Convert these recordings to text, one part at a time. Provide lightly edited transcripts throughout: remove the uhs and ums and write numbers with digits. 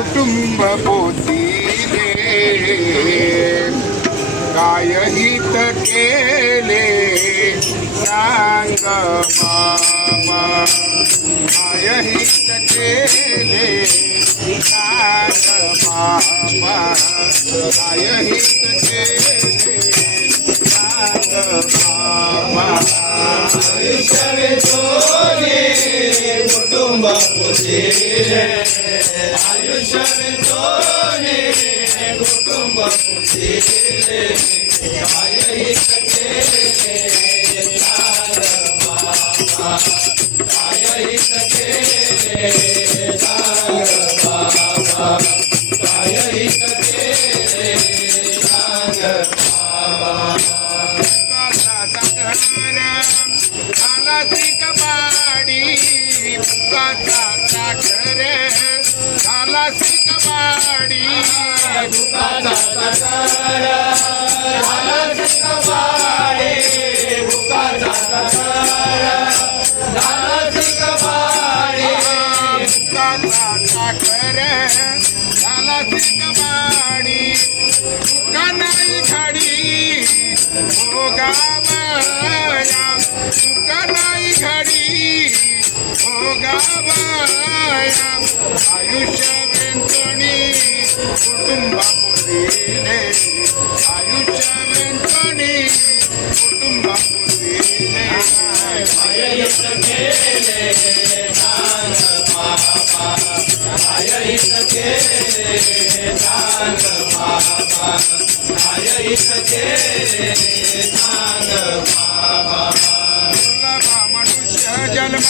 कुटुंब पोसिले काय हित केले सांग बाबा काय हित केले सांग बाबा काय हित केले सांग बाबा आयुष्य तोने कुटुंब पोसिले आयुष्य तोने कुटुंब पोसिले काय हित केले सांग बाबा काय हित केले सांग बाबा काय हित केले सांग बाबा आला सिक बाडी बुकाचा साखर आला सिक बाडी बुकाचा साखर झाला सिकबाडी बुकाचा साखर झाला सिकबाडी बुकाचा साखर झाला सिक बाडी बुका नाही घडी हो गावाया बुका नाही घडी हो गावाया आयुष्य वेंचणी कुटुंबा पोसिले आयुष्य वेंचणी कुटुंबा पोसिले काय हित केले सांग बाबा काय हित केले सांग बाबा काय हित केले सांग बाबा दुर्लभ मनुष्य जन्म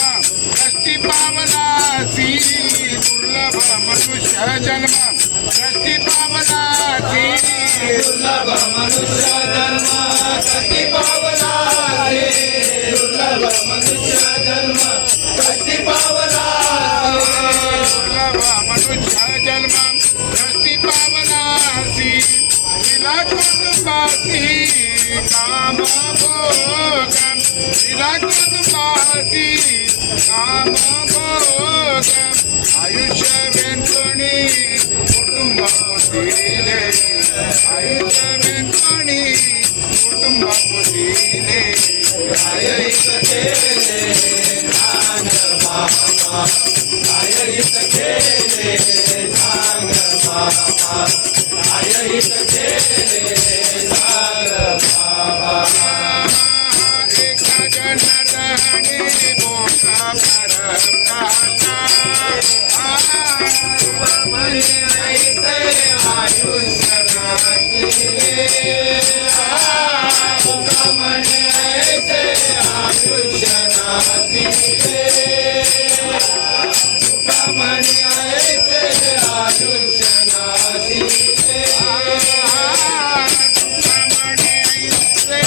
दृष्टी पावलासी दुर्लभ मनुष्य जन्म दृष्टी पावलासी दुर्लभ मनुष्य जन्म कष्टी पावला रे दुर्लभ मनुष्य जन्म कष्टी पावला दुर्लभ मनुष्य जन्म दृष्टी पावलासी तिला कुटुंबासी काम भोग तिला कुटुंबासी काम भोग आयुष्य वेंचणी कुटुंब पोसिले आयुष्य वेंचणी कुटुंब पोसिले काय हित केले सांग बाबा काय हित केले सांग बाबा काय हित केले सांग बाबा एका जनार्दने मोठा परमदाता म्हणे ऐसे आयुष्य नाहीले म्हणे ऐसे आयुष्य नाहीले म्हणे ऐसे आयुष्य नाहीले म्हणे ऐसे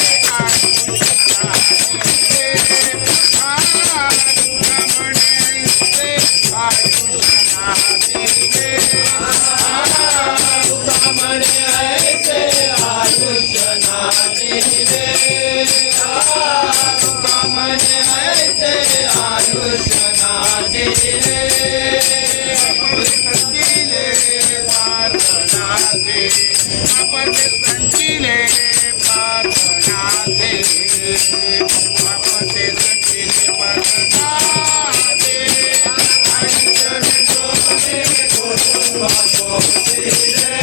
आयुष्य नाहीले म्हणे ऐसे आयुष्य नाहीले आपण संचिले प्रार्थनाचे आपण संचिले प्रार्थनाचे आयुष्य विश्वने कुटुंब पोसिले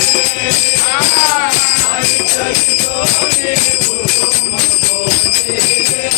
आयुष्य तोने कुटुंब पोसिले